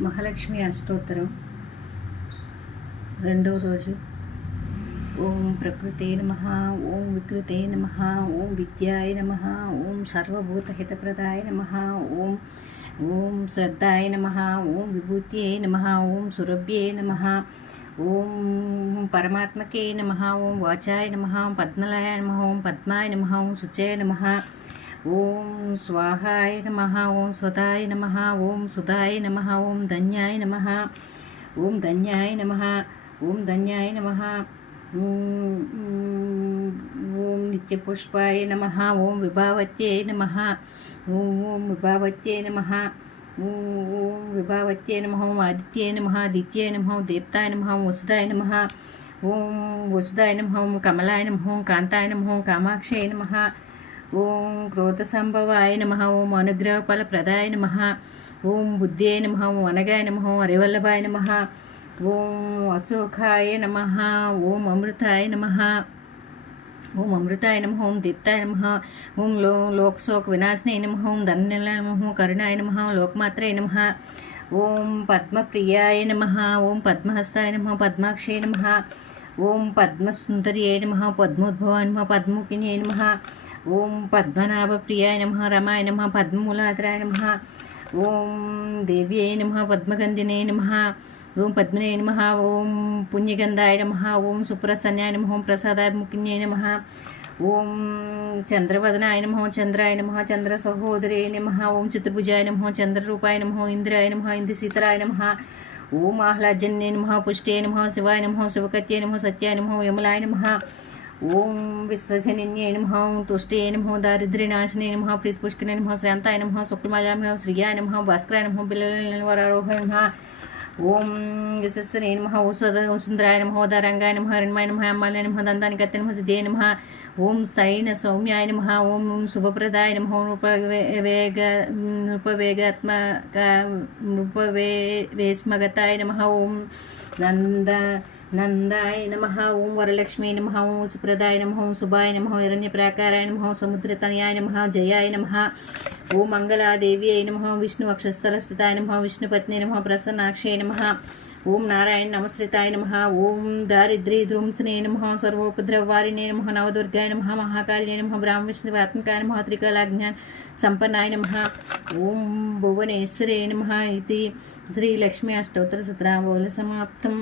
మహాలక్ష్మి అష్టోత్తరం రెండో రోజు. ఓం ప్రకృతే నమః, ఓం వికృతే నమః, ఓం విద్యాయ నమః, ఓం సర్వభూతహితప్రదాయ నమః, ఓం ఓం శ్రద్ధాయ నమః, ఓం విభూత్యై నమః, ఓం సురభ్యై నమః, ఓం పరమాత్మకే నమః, ఓం వాచాయ నమః, ఓం పద్మలాయ నమః, ఓం పద్మాయ నమః, ఓం శుచాయ నమః, ఓం స్వాహాయ నమః, ఓం స్వదాయ నమః, ఓం సుధాయ నమః, ఓం ధన్యాయ నమః, ఓం ధన్యాయ నమః, ఓం ధన్యాయ నమః, ఓం నిత్యపుష్పాయ నమః, ఓం విభావత్యై నమః, ఓం విభావత్యై నమః, ఓం విభావత్యై నమః, ఓం ఆదిత్యై నమః, ఆదిత్యై నమః, దేవతాయ నమః, ఓం వసుదాయ నమః, ఓం వసుదాయ నమః, ఓం కమలాయ నమః, ఓం కాంతాయ నమః, ఓం కామాక్షయ నమః, ఓం క్రోధసంభవాయ నమః, ఓం అనుగ్రహఫలప్రదాయ నమః, ఓం బుద్ధ్యై నమః, ఓం అనగాయ నమః, ఓం హరివల్లభాయ నమః, ఓం అశోకాయ నమః, ఓం అమృతాయ నమః, ఓం అమృతాయ నమః, ఓం దీప్తాయ నమః, ఓం లోకశోక వినాశనాయ నమః, ఓం ధన్యాయ నమః, ఓం కరుణాయ నమః, ఓం లోకమాత్రాయ నమః, ఓం పద్మప్రియాయ నమః, ఓం పద్మహస్తాయ నమః, పద్మాక్షయ నమః, ఓం పద్మసుందర్యాయ నమః, పద్మోద్భవాయ నమః, పద్మముఖిన్యై నమః, ఓం పద్మనాభప్రియాయ నమః, రమాయ నమః, పద్మమూలాధరాయ నమః, ఓం దేవ్యై నమః, పద్మగంధినే నమః, ఓం పద్మనే నమః, ఓం పుణ్యగంధాయ నమః, ఓం సుప్రసన్యాయ నమః, ఓం ప్రసాదాభిముఖిన్యై నమః, ఓం చంద్రవదనాయ నమః, చంద్రాయ నమః, చంద్ర సహోదరే నమః, ఓం చతుర్భుజాయ నమః, చంద్రరూపాయ నమః, ఇంద్రాయ నమః, ఇంద్రశీతలాయ నమః, ఓం ఆహ్లాదజన్యే నమః, పుష్టే నమః, శివాయ నమః, శివకత్యే నమః, సత్యాయ నమః, యమలాయ నమః, ఓం విశ్వజనన్యై నమః, తుష్టే నమః, దారిద్ర్యనాశినే నమః, ప్రీతిపుష్కినే నమః, శాంతాయ నమః, శుక్లమాజాయ నమః, శ్రీయాయ నమః, భాస్కరాయ నమః, బిల్లవరారోహాయ నమః, ఓం యశస్వనే నమః, వసుంధరాయ నమః, ఉదారంగాయ నమః, హిరణ్మయ నమః, అమ్మాలయ నమః, దంతానికత్తే నమః, సిద్ధియే నమః, ఓం స్థైన సౌమ్యాయ నమః, ఓం శుభప్రదాయ నమః, నృపవేస్మగతాయ నమః, ఓం నందాయ నమః, ఓం వరలక్ష్మీ నమః, ఓం సుప్రదాయ నమః, ఓం శుభాయ నమః, హిరణ్యప్రాకారాయ నమః, సముద్రతనయాయ నమః, జయాయ నమః, ఓం మంగళాదేవ్యై నమః, విష్ణు వక్షస్థలస్థితాయ నమః, విష్ణుపత్ని నమః, ప్రసన్నాక్షయ నమః, ఓం నారాయణ నమస్కృతాయ నమః, ఓం దారిద్ర్యధ్వంసనే నమః, సర్వోపద్రవవారిణే నమః, నవదుర్గాయ నమః, మహాకాళ్యై నమః, బ్రాహ్మవిష్ణువాత్మకాయ నమః, త్రికాలాజ్ఞాన సంపన్నాయ నమః, ఓం భువనేశ్వరే నమః. ఇది శ్రీలక్ష్మీ అష్టోత్తర శతనామ సమాప్తం.